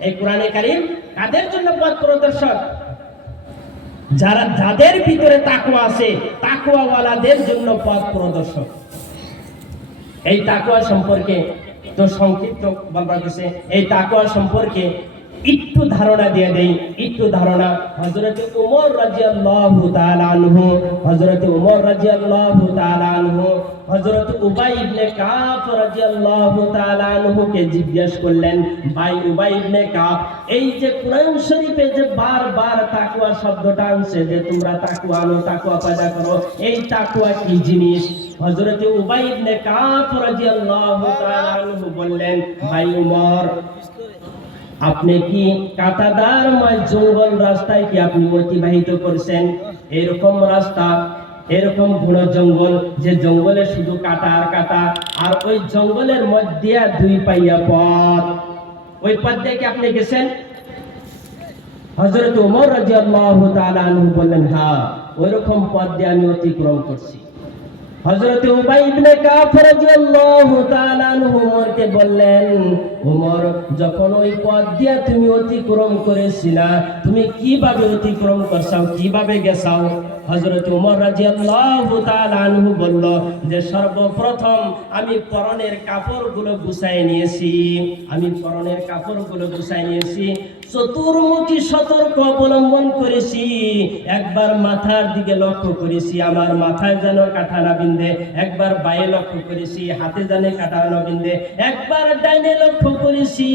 এই কোরআনে কারীম কাদের জন্য পথ প্রদর্শক? যাদের ভিতরে তাকওয়া আছে, তাকওয়াওয়ালাদের জন্য পথ প্রদর্শক। এই তাকওয়া সম্পর্কে তো সংক্ষিপ্ত বলা হয়েছে। এই তাকওয়া সম্পর্কে একটু ধারণা দিয়ে দেই, একটু ধারণা। হযরত ওমর রাদিয়াল্লাহু তাআলা আনহু, হযরত ওমর রাদিয়াল্লাহু তাআলা আনহু হযরত উবাই ইবনে কাব রাদিয়াল্লাহু তাআলা আনহুকে জিজ্ঞেস করলেন, ভাই উবাই ইবনে কাব, এই যে কোরআন শরীফে যে বারবার তাকওয়া শব্দটা আনছে, যে তোমরা তাকওয়া আনো, তাকওয়া পয়দা করো, এই তাকওয়া কি জিনিস? হযরত উবাই ইবনে কাব রাদিয়াল্লাহু তাআলা আনহু বললেন, ভাই উমর, আপনি কি কাঁটাদারময় জঙ্গল রাস্তায় কি আপনি অতিবাহিত করছেন? এরকম রাস্তা, এরকম ঘন জঙ্গল, যে জঙ্গলে শুধু কাঁটা আর কাঁটা, আর ওই জঙ্গলের মধ্যে 2 পাইয়া পথ, ওই পথ দিয়ে কি আপনি গেছেন? হযরত ওমর রাদিয়াল্লাহু তাআলা আনহু বললেন, হ্যাঁ, ওইরকম পথ দিয়ে আমি অতিক্রম করছি। হযরত উবাই ইবনে কাব রাদিয়াল্লাহু তাআলা আনহু ওমরকে বললেন, ওমর, যখন ওই পথ দিয়ে তুমি অতিক্রম করেছিলা, তুমি কিভাবে অতিক্রম করছাও, কিভাবে গেছাও? হযরত উমর রাদিয়াল্লাহু তাআলা আনহু বলল যে সর্বপ্রথম আমি পরনের কাপড়গুলো গুছাই নিয়েছি, চতুর্মুখী সতর্ক অবলম্বন করেছি, একবার মাথার দিকে লক্ষ্য করেছি আমার মাথায় যেন কাঁটা না বিঁধে, একবার বায়ে লক্ষ্য করেছি হাতে যেন কাঁটা না বিঁধে, একবার ডাইনে লক্ষ্য করেছি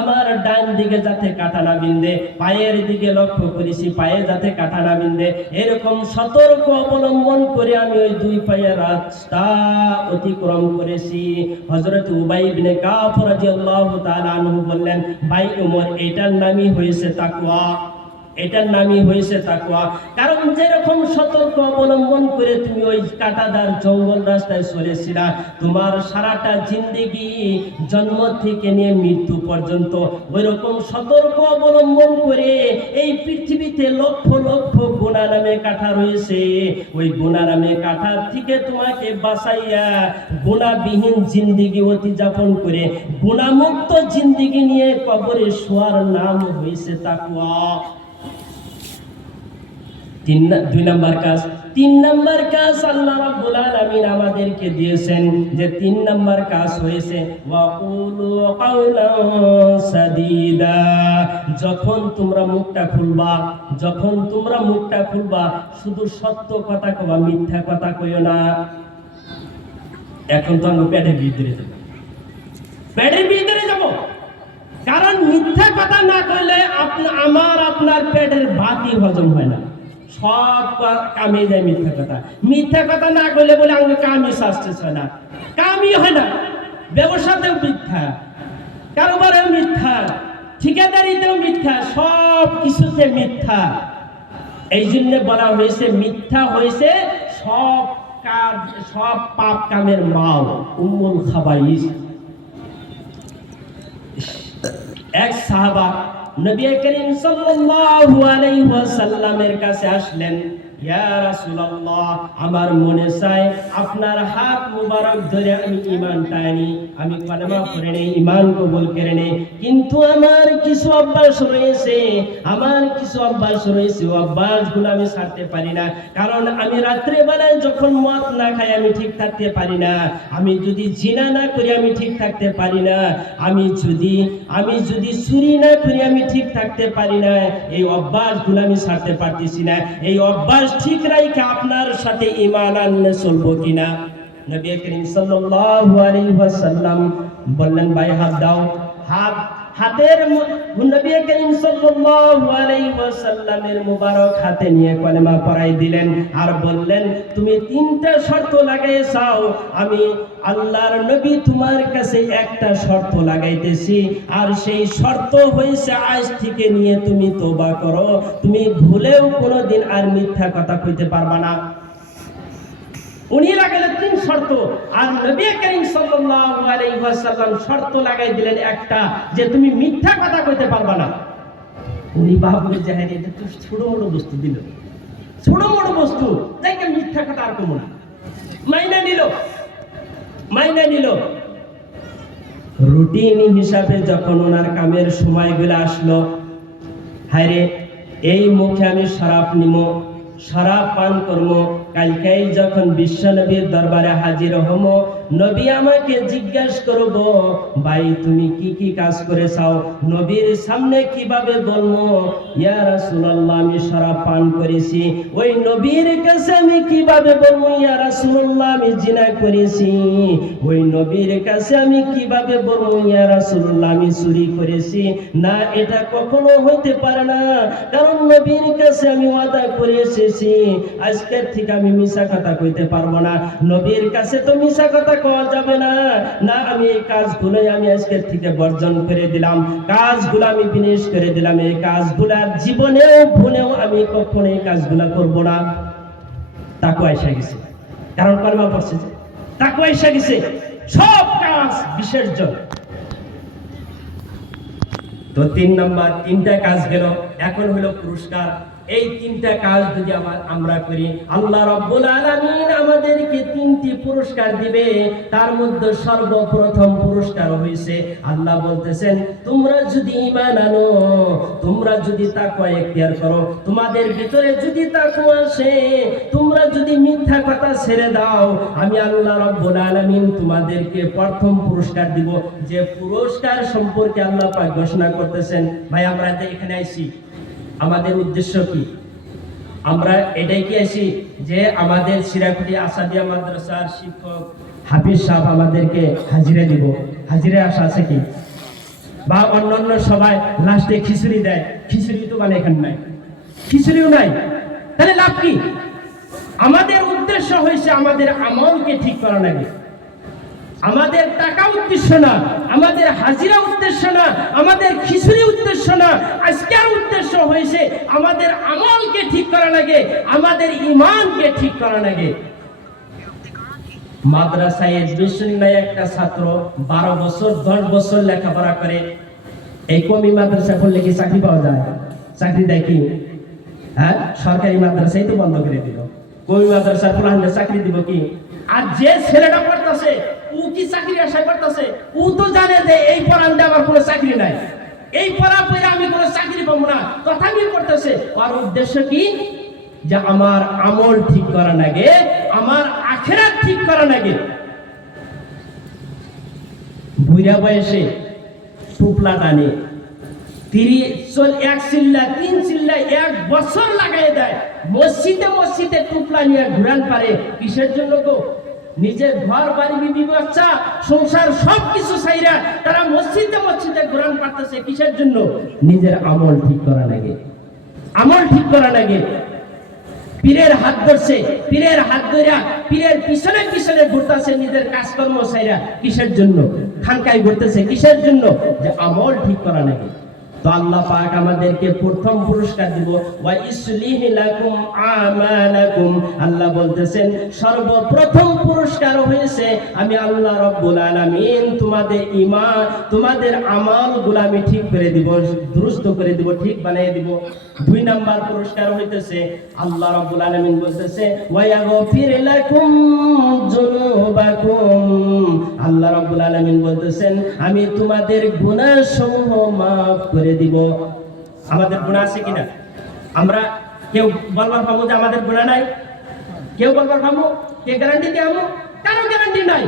আমার ডান দিকে যাতে কাঁটা না বিঁধে, পায়ের দিকে লক্ষ্য করেছি পায়ে যাতে কাঁটা না বিঁধে। এরকম সতর্ক অবলম্বন করে আমি ওই দুই পায়ের রাস্তা অতিক্রম করেছি। হযরত উবাই ইবনে কাব রাদিয়াল্লাহু তাআলা আনহু বললেন, ভাই ওমর, এটার নামই হয়েছে তাকওয়া, এটার নামই হয়েছে তাকওয়া। কারণ যেরকম সতর্ক অবলম্বন করে তুমি ওই কাঁটাদার জঙ্গল রাস্তায় চলেছিলা, তোমার সারাটা জিন্দেগি জন্ম থেকে নিয়ে মৃত্যু পর্যন্ত ওইরকম সতর্ক অবলম্বন করে এই পৃথিবীতে লক্ষ লক্ষ গুনাহ নামে কাঁটা রয়েছে, ওই গুনাহ নামে কাঁটা থেকে তোমাকে বাঁচাইয়া গুনাহবিহীন জিন্দেগি অতিযাপন করে গুনাহমুক্ত জিন্দেগি নিয়ে কবরে শোয়ার নাম হয়েছে তাকওয়া। দুই নাম্বার কাজ, তিন নাম্বার কাজ আল্লাহ রাব্বুল আলামিন আমাদেরকে দিয়েছেন যে তিন নাম্বার কাজ হয়েছে ওয়াকুলু কাওলান সাদীদা। যখন তোমরা মুখটা খুলবা শুধু সত্য কথা কবা, মিথ্যা কথা কইও না। এখন তো আমি পেটের ভিতরে যাব, কারণ মিথ্যা কথা না কইলে আপনার পেটের ভাতই হজম হয় না, সব কামে যায় মিথ্যা কথা না কইলে বলে আমি কামই আসতেছে না, কামই হয় না, ব্যবসাতেও মিথ্যা, কারোবারেও মিথ্যা, ঠিকাদারিতেও মিথ্যা, সব কিছুতে মিথ্যা। এই জন্য বলা হয়েছে মিথ্যা হয়েছে সব কাজ, সব পাপ কামের মাও, উম্মুল খাবাইস। এক সাহাবা নবী করিম সাল্লাল্লাহু আলাইহি ওয়াসাল্লামের কাছে আসলেন, ইয়া রাসূলুল্লাহ, আমার মনে চায় আপনার হাত মুবারক ধরে আমি ঈমানটা আনি, আমি কালেমা পড়ে নেই, ঈমান কবুল করে নেই, কিন্তু আমার কিছু অভ্যাস রয়েছে, অভ্যাসগুলো আমি ছাড়তে পারি না। কারণ আমি রাত্রে বেলায় যখন মদ না খাই আমি ঠিক থাকতে পারি না, আমি যদি জিনা না করি আমি ঠিক থাকতে পারি না, আমি যদি চুরি না করি আমি ঠিক থাকতে পারি না, এই অভ্যাসগুলো আমি ছাড়তে পারতেছি না। এই অভ্যাস ঠিক রাখে আপনার সাথে ঈমান আনলে চলবো কিনা? নবী করিম সাল্লাল্লাহু আলাইহি ওয়াসাল্লাম বললেন, ভাই হাত দাও। হাতের নবী করিম সাল্লাল্লাহু আলাইহি ওয়াসাল্লামের মুবারক হাতে নিয়ে কলেমা পড়াই দিলেন আর বললেন, তুমি তিনটা শর্ত লাগাইছাও, আমি আল্লাহর নবী তোমার কাছে একটা শর্ত লাগাইতেছি, আর সেই শর্ত হইছে আজ থেকে নিয়ে তুমি তওবা করো, তুমি ভুলেও কোনোদিন আর মিথ্যা কথা কইতে পারবা না। উনি লাগাইলেন তিন শর্ত, আর নবী করিম সাল্লাল্লাহু আলাইহি ওয়াসাল্লাম শর্ত লাগাই দিলেন একটা, যে তুমি মিথ্যা কথা কইতে পারবা না। উনি ভাবলেন যে হ্যাঁ, এটা তো ছোট মোটো বস্তু দিল, তাই মিথ্যা কথা আর কমো না। মাইনা নিল। রুটিন হিসাবে যখন ওনার কামের সময়গুলো আসলো, হায়রে এই মুখে আমি শরাব পান করবো, কালকে যখন বিশ্ব নবীর দরবারে হাজির হবো, নবী আমাকে জিজ্ঞাসা করব, ভাই তুমি কি কি কাজ করেছাও? নবীর সামনে কিভাবে বলবো ইয়া রাসূলুল্লাহ আমি শরাব পান করেছি? ওই নবীর কাছে আমি কিভাবে বলবো ইয়া রাসূলুল্লাহ আমি জিনা করেছি? ওই নবীর কাছে আমি কিভাবে বলবো ইয়া রাসূলুল্লাহ আমি চুরি করেছি? না, এটা কখনো হইতে পারে না, কারণ নবীর কাছে আমি ওয়াদা করে এসেছি আজকের থেকে আমি মিছা কথা কইতে পারবো না। নবীর কাছে তো মিছা কথা কওয়া যাবে না, না আমি এই কাজগুলো আমি আজকের থেকে বর্জন করে দিলাম, কাজগুলো আমি বিনাশ করে দিলাম, এই কাজগুলার জীবনেও ভুলেও আমি কখনো এই কাজগুলো করব না। তাকওয়া এসে গেছে, কারণ কলমা পড়ছে যে তাকওয়া এসে গেছে, সব কাজ বিসর্জন। তো তিনটা কাজ গেল, এখন হলো পুরস্কার। এই তিনটা কাজ যদি আমরা করি, আল্লাহ রাব্বুল আলামিন আমাদেরকে তিনটি পুরস্কার দিবে। তার মধ্যে সর্বপ্রথম পুরস্কার হইছে, আল্লাহ বলতেছেন তোমরা যদি ঈমান আনো, তোমরা যদি তাকওয়া ইখতিয়ার করো, তোমাদের ভিতরে যদি তাকওয়া আসে, তোমরা যদি মিথ্যা কথা ছেড়ে দাও, আমি আল্লাহ রাব্বুল আলামিন তোমাদেরকে প্রথম পুরস্কার দিব। যে পুরস্কার সম্পর্কে আল্লাহ পাক ঘোষণা করতেছেন। ভাই আমরা এখানে আইছি, আমাদের উদ্দেশ্য কি? আমরা এটাই কি আছি যে আমাদের সিরাকুটি আসাদিয়া মাদ্রাসার শিক্ষক হাফিজ সাহেব আমাদেরকে হাজিরা দিব? হাজিরা আশা আছে কি? বা অন্যান্য সবাই লাস্টে খিচুড়ি দেয়, খিচুড়ি তো মানে এখানে নাই, খিচুড়িও নাই, তাহলে লাভ কি? আমাদের উদ্দেশ্য হয়েছে আমাদের আমলকে ঠিক করা লাগে। আমাদের টাকা উদ্দেশ্য না, আমাদের হাজিরা উদ্দেশ্য না, আমাদের খিচুড়ি উদ্দেশ্য না। আজকের উদ্দেশ্য হয়েছে আমাদের আমলকে ঠিক করা লাগে, আমাদের ঈমানকে ঠিক করা লাগে। মাদ্রাসায় বিশ্ববিদ্যালয়ে একটা ছাত্র 12 বছর 10 বছর লেখাপড়া করে, এই কমি মাদ্রাসা পড়লে কি চাকরি পাওয়া যায়? চাকরি দেয় কি? হ্যাঁ, সরকারি মাদ্রাসাই তো বন্ধ করে দিল, কমি মাদ্রাসার পড়ালে চাকরি দিব কি? আর যে ছেলেটা পড়তেছে ও কি চাকরি আশা করতেছে? ও তো জানে যে এই পড়াতে আমার কোনো চাকরি নাই, এই পড়া পড়ে আমি কোনো চাকরি পাবো না, তথাপি পড়তেছে। আর উদ্দেশ্য কি? যে আমার আমল ঠিক করা লাগে, আমার আখিরাত ঠিক করা লাগে। বুড়া বয়সে টুপলা টানে, 1 চিল্লা 3 চিল্লা 1 বছর লাগাই দেয়, মসজিদে মসজিদে টুপলা নিয়ে ঘুরান পারে। কিসের জন্য গো? নিজের ঘর বাড়ি বিবি বাচ্চা সংসার সবকিছু ছাইরা তারা মসজিদে মসজিদে ঘুরান পারতেছে। কিসের জন্য? নিজের আমল ঠিক করা লাগে, আমল ঠিক করা লাগে। পীরের হাত ধরছে, পীরের হাত ধইরা পীরের পিছনে পিছনে ঘুরতেছে নিজের কাজকর্ম ছাইরা। কিসের জন্য? খানকায় ঘুরতেছে। কিসের জন্য? যে আমল ঠিক করা লাগে। তো আল্লাহ পাক আমাদেরকে প্রথম পুরস্কার দিব, ওয়া ইসলিহ লাকুম আমালাকুম। আল্লাহ বলতেছেন সর্বপ্রথম পুরস্কার হয়েছে আমি আল্লাহ রাব্বুল আলামিন তোমাদের ঈমান, তোমাদের আমলগুলো আমি ঠিক করে দিব, দুরুস্ত করে দিব, ঠিক বানিয়ে দিব। 2 নাম্বার পুরস্কার হইতেছে আল্লাহ রাব্বুল আলামিন বলতেছে ওয়া ইয়াগফির লাকুম যুনুবাকুম। আল্লাহ রাব্বুল আলামিন বলতেছেন আমি তোমাদের গুনাহসমূহ maaf করে দিব। আমাদের গুনাহ আছে কিনা? আমরা কেউ বলবার পাবো যে আমাদের গুনাহ নাই? কেউ বলবার পাবো? কে গ্যারান্টি দেবো? কারো গ্যারান্টি নাই।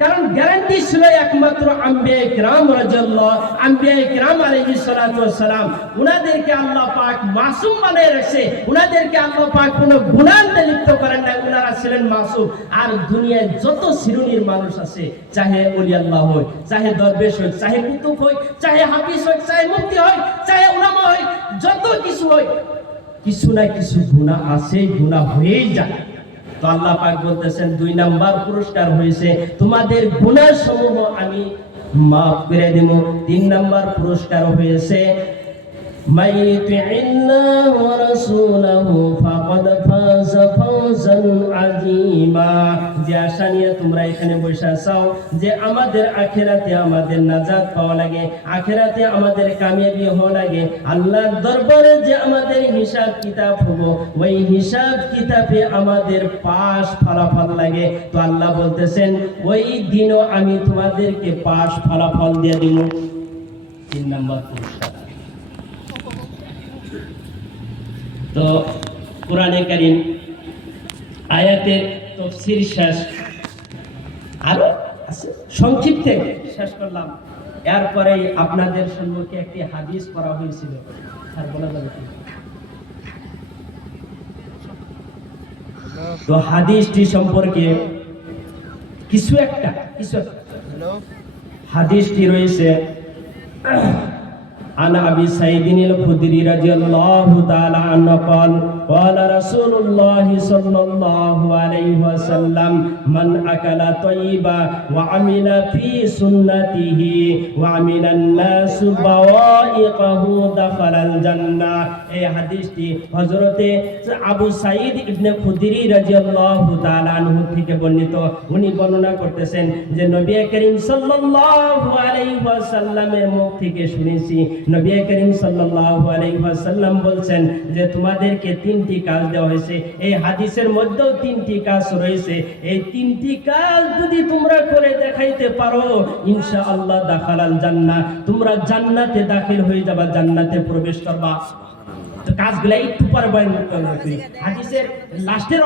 কারণ গ্যারান্টি ছিল একমাত্র আম্বিয়া কিরাম রাদিয়াল্লাহু, আম্বিয়া কিরাম আলাইহিস সালাতু ওয়াস সালাম। উনাদেরকে আল্লাহ পাক মাসুম বানায় রাখছে, উনাদেরকে আল্লাহ পাক কোনো গুনাহতে লিপ্ত করেন না, উনারা ছিলেন মাসুম। আর দুনিয়ায় যত শ্রেণীর মানুষ আছে, চাহে ওলি আল্লাহ হয়, চাহে দরবেশ হয়, চাহে কুতুব হয়, চাহে হাফিজ হয়, চাহে মুফতি হয়, চাহে উলামা হয়, যত কিছু হয়, কিছু না কিছু গুনাহ আছে, গুনাহ হয়েই যায়। তো আল্লাহ পাক বলতেছেন 2 নাম্বার পুরস্কার হয়েছে তোমাদের গুনাহ সমূহ আমি maaf করে দেব। 3 নাম্বার পুরস্কার হয়েছে মাইয়ুতিল্লাহ ওয়া রাসূলহু ফাকাদ ফাযা ফাওজান আযীমা। যে আশা নিয়ে তোমরা এখানে বসে আছো যে আমাদের আখিরাতে আমাদের নাজাত পাওয়া লাগে, আখিরাতে আমাদের কামিয়াবি হওয়া লাগে, আল্লাহর দরবারে যে আমাদের হিসাব কিতাব হবে, ওই হিসাব কিতাবে আমাদের পাস ফলাফল লাগে। তো আল্লাহ বলতেছেন ওই দিনও আমি তোমাদেরকে পাস ফলাফল দিয়ে দিব। 3 নাম্বার পুরস্কার। তো কোরআনে কারীম আয়াতের তাফসীর শেষ, আরো সংক্ষিপ্তে শেষ করলাম। এরপরে আপনাদের সম্মুখে একটি হাদিস পড়া হয়েছিল, আর বলা যাবে কি? তো হাদিসটি সম্পর্কে কিছু একটা হাদিসটি রয়েছে عن أبي سعيد الخدري رضي الله تعالى عنه قال رسول الله صلى الله عليه وسلم من أكل طيبا وعمل في سنته وعمل الناس بوائقه دخل الجنة। এই হাদিসটি হযরতে আবু সাঈদ ইবনে খুদরি রাদিয়াল্লাহু তাআলা আনহু থেকে বর্ণিত। উনি বর্ণনা করতেছেন যে নবী করিম সাল্লাল্লাহু আলাইহি আলাইহি ওয়াসাল্লামের মুখ থেকে শুনেছি, নবী করিম সাল্লাল্লাহু আলাইহি ওয়াসাল্লাম বলছেন যে তোমাদেরকে তিনটি কাজ দেওয়া হয়েছে। এই হাদিসের মধ্যেও তিনটি কাজ রয়েছে। এই তিনটি কাজ যদি তোমরা করে দেখাইতে পারো, ইনশাআল্লাহ দাখালাল জান্নাহ, তোমরা জান্নাতে দাখিল হয়ে যাবা, জান্নাতে প্রবেশ করবা। তো কাজগুলা একটু পরে বয়ান করি। হাদিসের লাস্টের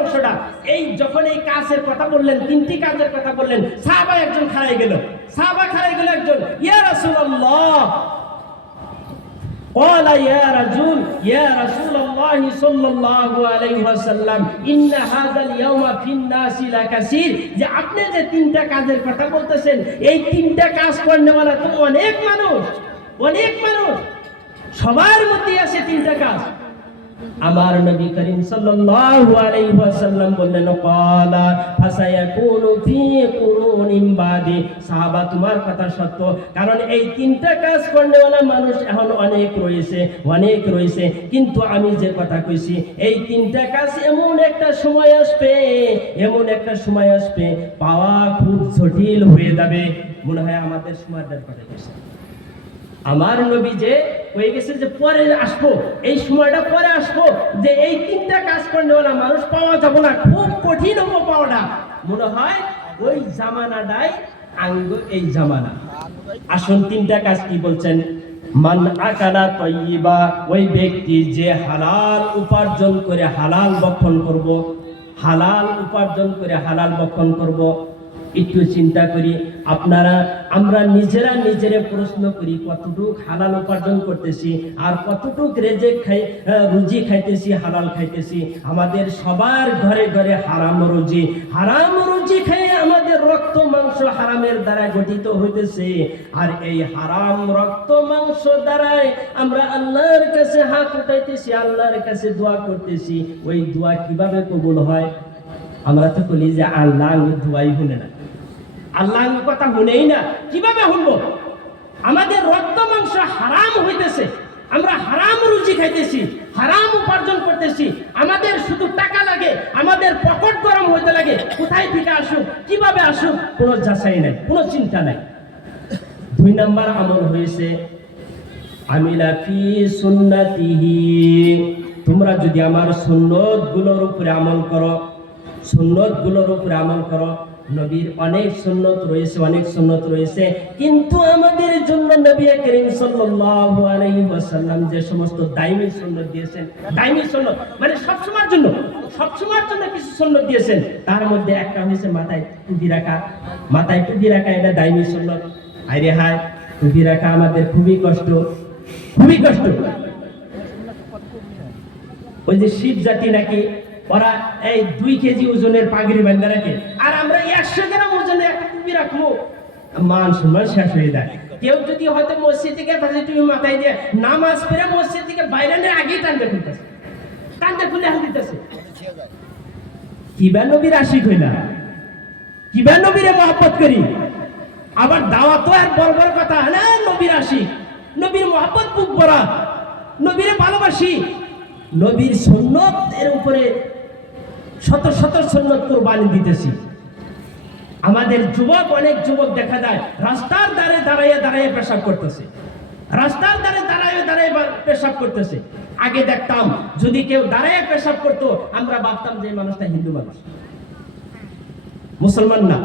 অংশটা এই যখন এই কাজের কথা বললেন, তিনটি কাজের কথা বললেন, সাহাবা একজন খাড়াই গেল একজন, ইয়া রাসূলুল্লাহ, قال يا رسول الله صلى الله عليه وسلم ان هذا اليوم في الناس لكثير, যে আপনি যে তিনটা কাজের কথা বলতেছেন, এই তিনটা কাজ করনেওয়ালা তো অনেক মানুষ, সবার মধ্যে আছে তিনটা কাজ। আমার নবী করিম সাল্লাল্লাহু আলাইহি ওয়াসাল্লাম বললেন, ক্বালা ফাসায়াকুনু ফি কুরুনিন বাদি, সাহাবা তোমার কথা সত্য, কারণ এই তিনটা কাজ করনেওয়ালা মানুষ এখন অনেক রয়েছে, কিন্তু আমি যে কথা কইছি, এই তিনটা কাজ এমন একটা সময় আসবে পাওয়া খুব জটিল হয়ে যাবে। মনে হয় আমাদের সমাজের কথা কইছে। আমার নবী যে হয়ে গেছে যে পরে আসবো, এই সময়টা পরে আসবো, যে এই তিনটা কাজ করনেওয়ালা মানুষ পাওয়া যাবে না, খুব কঠিন হবো পাওয়াটা। মনে হয় ওই জামানাটাই এই জামানা। আসুন তিনটা কাজ কি বলছেন। মান আকালা তাইয়্যিবা, ওই ব্যক্তি যে হালাল উপার্জন করে হালাল ভক্ষণ করব। একটু চিন্তা করি, আমরা নিজেরা প্রশ্ন করি, কতটুক হালাল উপার্জন করতেছি আর কতটুক রুজি খাইতেছি, হালাল খাইতেছি। আমাদের সবার ঘরে ঘরে হারাম রুজি খাই আমাদের রক্ত মাংস হারামের দ্বারা গঠিত হইতেছে। আর এই হারাম রক্ত মাংস দ্বারাই আমরা আল্লাহর কাছে হাত উঠাইতেছি, আল্লাহর কাছে দোয়া করতেছি। ওই দোয়া কিভাবে কবুল হয়? আমরা তো বলি যে আল্লাহ দোয়াই শুনে না, আল্লাহ কথা শুনেই না, কিভাবে শুনবো? আমাদের রক্ত মাংস হারাম হইতেছে, আমরা হারাম রুজি খাইতেছি, হারাম উপার্জন করতেছি। আমাদের শুধু টাকা লাগে, আমাদের পকেট গরম হইতে লাগে, কোথায় থেকে আসুক, কিভাবে আসুক, কোনো যাচাই নাই, কোনো চিন্তা নাই। 2 নম্বর আমল হয়েছে আমিলা ফি সুন্নতিহি, তোমরা যদি আমার সুন্নতগুলোর উপরে আমল করো, নবীর অনেক সুন্নত রয়েছে, কিন্তু আমাদের জন্য নবী করিম সাল্লাল্লাহু আলাইহি ওয়াসাল্লাম যে সমস্ত দাইমি সুন্নত দিয়েছেন, দাইমি সুন্নত মানে সবসময়ের জন্য কিছু সুন্নত দিয়েছেন, তার মধ্যে একটা হয়েছে মাথায় টুপি রাখা। এটা দাইমি সুন্নত। আরে হায়, টুপি রাখা আমাদের খুবই কষ্ট। ওই যে শিব জাতি নাকি ওরা এই 2 কেজি ওজনের পাগড়ি বাঁধা রাখে, আর আমরা 100 গ্রাম ওজনের একটা টুপি রাখবো, মান সম্মান শেষ হয়ে যায়। কেউ যদি হয়তো মসজিদ থেকে টুপি মাথায় দিয়ে নামাজ পড়ে মসজিদ থেকে বাইরে আগেই টানতে খুলে হাত দিতেছে। কিবা নবীর আশিক হইলা, কিবা নবীরে মহব্বত করি, আবার দাওয়াত আর বড় কথা না, নবীর আশিক, নবীর মহব্বত বুক ভরা, নবীরে ভালোবাসি, নবীর সুন্নতের উপরে শত সুন্নত কুরবানি দিতেছি। আমাদের অনেক যুবক দেখা যায় রাস্তার ধারে দাঁড়াইয়ে পেশাব করতেছে। আগে দেখতাম যদি কেউ দাঁড়াইয়ে পেশাব করতো, আমরা ভাবতাম যে মানুষটা হিন্দু মানুষ, মুসলমান না।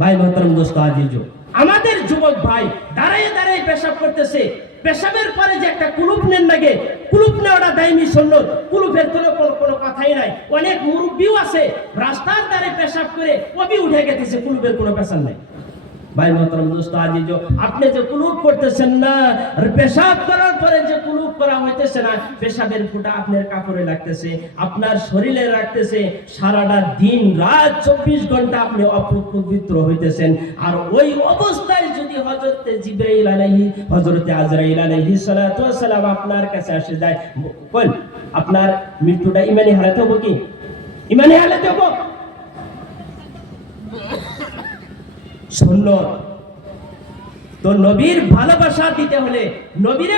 ভাই মোহতারাম দোস্ত আজিজ, আমাদের যুবক ভাই দাঁড়াইয়ে পেশাব করতেছে। পেশাবের পরে যে একটা কুলুপ নেন লাগে, কুলুপ নেওয়াটা দাইমি সুন্নত, কুলুপের কোনো কথাই নাই। অনেক মুরব্বিও আছে রাস্তার ধারে পেশাব করে কবি উঠে গেছে, কুলুপের কোনো পেশাব নাই। ভাই মোহতারাম দোস্ত আজিজ, আপনি যে কুলুপ করতেছেন না, পেশাব করার পরে যে কুলুপ করা হইতেছে না, পেশাবের ফুটা আপনার কাপড়ে লাগতেছে, আপনার শরীরে লাগতেছে, সারাটা দিন রাত 24 ঘন্টা আপনি অপবিত্র হইতেছেন। আর ওই অবস্থায় যদি হযরতে জিবরাইল আলাইহি, হযরতে আজরাইল আলাইহিস সালাতু ওয়াস সালাম আপনার কাছে আসে যায়, বল আপনার মৃত্যুটা ইমানি হালাতে হবে কি? ইমানি হালাতে হবে। সুন্নত তো নবীর ভালোবাসা দিতে হলে, নবীরে